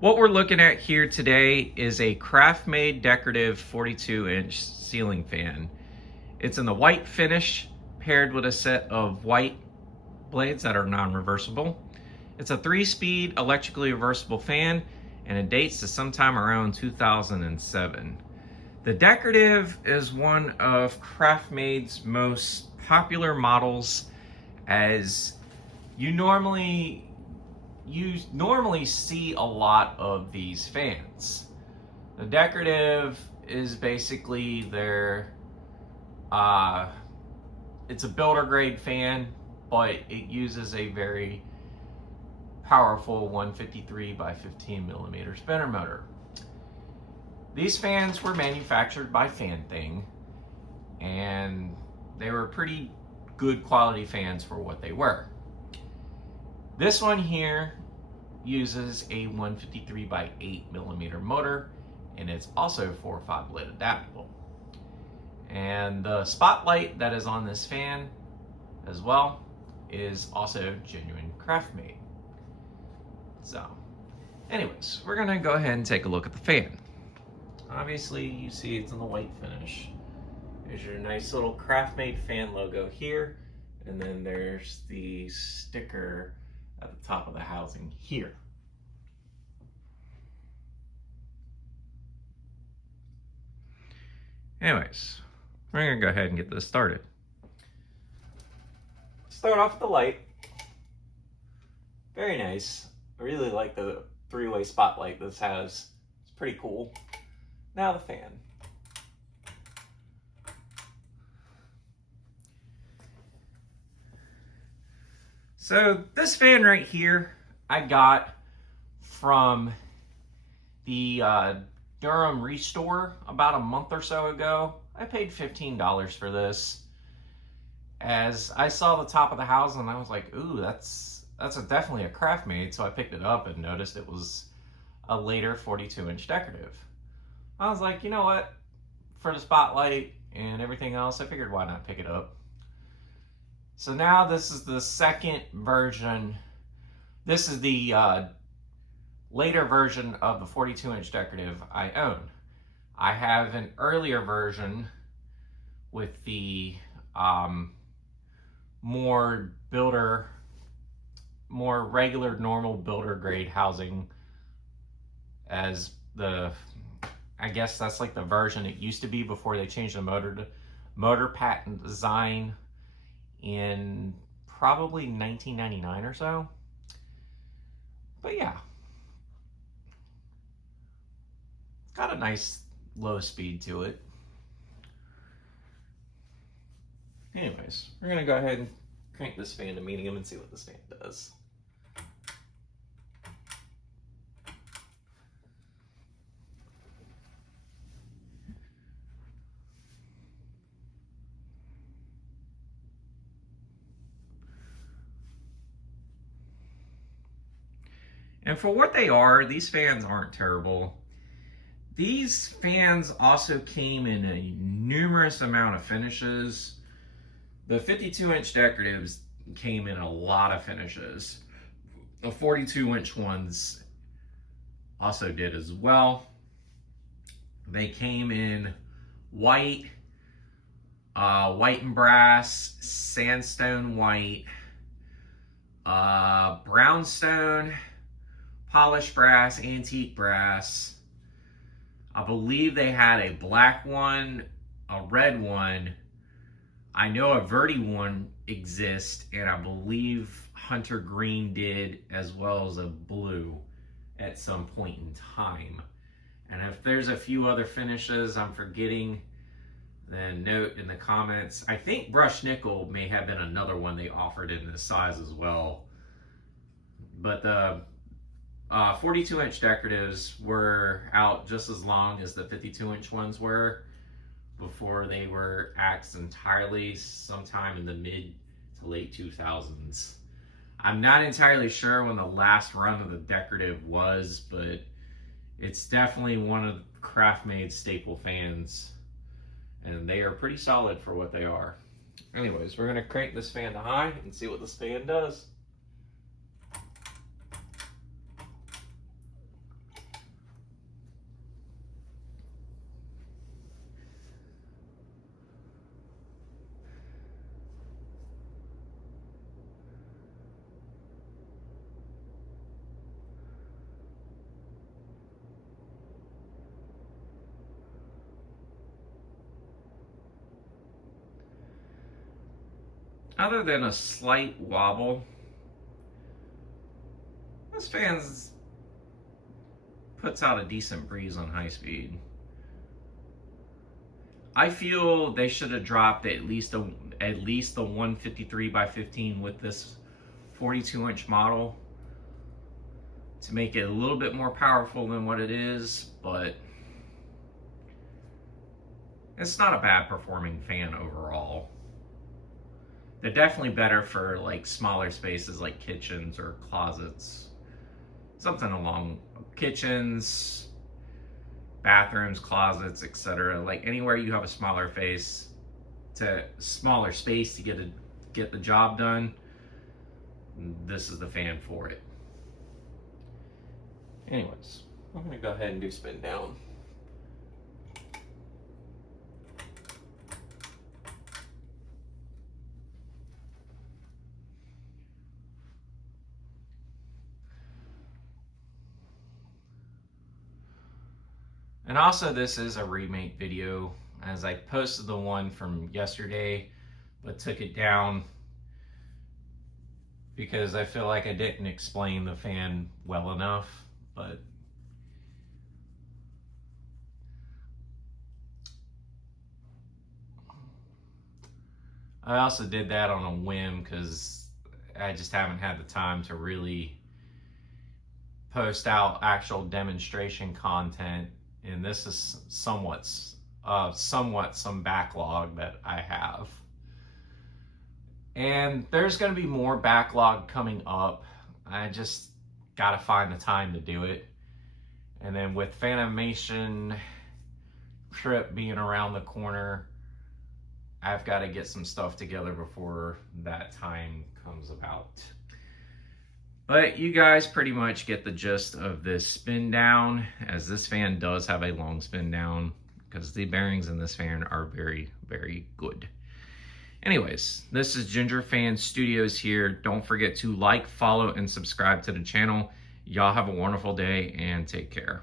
What we're looking at here today is a Craftmade Decorative 42-inch ceiling fan. It's in the white finish paired with a set of white blades that are non-reversible. It's a 3-speed electrically reversible fan and it dates to sometime around 2007. The Decorative is one of Craftmade's most popular models, as you normally see a lot of these fans. The Decorative is basically their it's a builder grade fan, but it uses a very powerful 153 by 15 millimeter spinner motor. These fans were manufactured by Fan Thing, and they were pretty good quality fans for what they were. This one here uses a 153 by 8 millimeter motor, and it's also 4 or 5 blade adaptable. And the spotlight that is on this fan as well is also genuine Craftmade. So anyways, we're gonna go ahead and take a look at the fan. Obviously you see it's in the white finish. There's your nice little Craftmade fan logo here, and then there's the sticker at the top of the housing here. Anyways, we're gonna go ahead and get this started. Start off with the light. Very nice. I really like the 3-way spotlight this has. It's pretty cool. Now the fan. So this fan right here, I got from the Durham Restore about a month or so ago. I paid $15 for this. As I saw the top of the house and I was like, ooh, that's definitely a Craftmade. So I picked it up and noticed it was a later 42-inch Decorative. I was like, you know what? For the spotlight and everything else, I figured why not pick it up. So now this is the second version. This is the later version of the 42-inch Decorative I own. I have an earlier version with the more regular, normal builder grade housing, as I guess that's like the version it used to be before they changed the motor patent design in probably 1999 or so. But yeah, got a nice low speed to it. Anyways, we're gonna go ahead and crank this fan to medium and see what this fan does. And for what they are, these fans aren't terrible. These fans also came in a numerous amount of finishes. The 52-inch Decoratives came in a lot of finishes. The 42-inch ones also did as well. They came in white, white and brass, sandstone white, brownstone, polished brass, antique brass. I believe they had a black one, a red one. I know a Verde one exists, and I believe Hunter Green did, as well as a blue at some point in time. And if there's a few other finishes I'm forgetting, then note in the comments. I think Brushed Nickel may have been another one they offered in this size as well. But the 42-inch Decoratives were out just as long as the 52-inch ones were before they were axed entirely sometime in the mid to late 2000s. I'm not entirely sure when the last run of the Decorative was, but it's definitely one of Craftmade's staple fans, and they are pretty solid for what they are. Anyways, we're gonna crank this fan to high and see what this fan does. other than a slight wobble, this fan puts out a decent breeze on high speed. I feel they should have dropped at least the 153 by 15 with this 42-inch model to make it a little bit more powerful than what it is, but it's not a bad performing fan overall. They're definitely better for like smaller spaces like kitchens or closets. Something along kitchens, bathrooms, closets, etc. Like anywhere you have a smaller space to get the job done, this is the fan for it. Anyways, I'm gonna go ahead and do spin down. And also, this is a remake video, as I posted the one from yesterday but took it down because I feel like I didn't explain the fan well enough. But I also did that on a whim because I just haven't had the time to really post out actual demonstration content, and this is somewhat some backlog that I have. And there's going to be more backlog coming up. I just got to find the time to do it. And then with Fanimation trip being around the corner, I've got to get some stuff together before that time comes about. But you guys pretty much get the gist of this spin down, as this fan does have a long spin down because the bearings in this fan are very, very good. Anyways, this is Ginger Fan Studios here. Don't forget to like, follow, and subscribe to the channel. Y'all have a wonderful day and take care.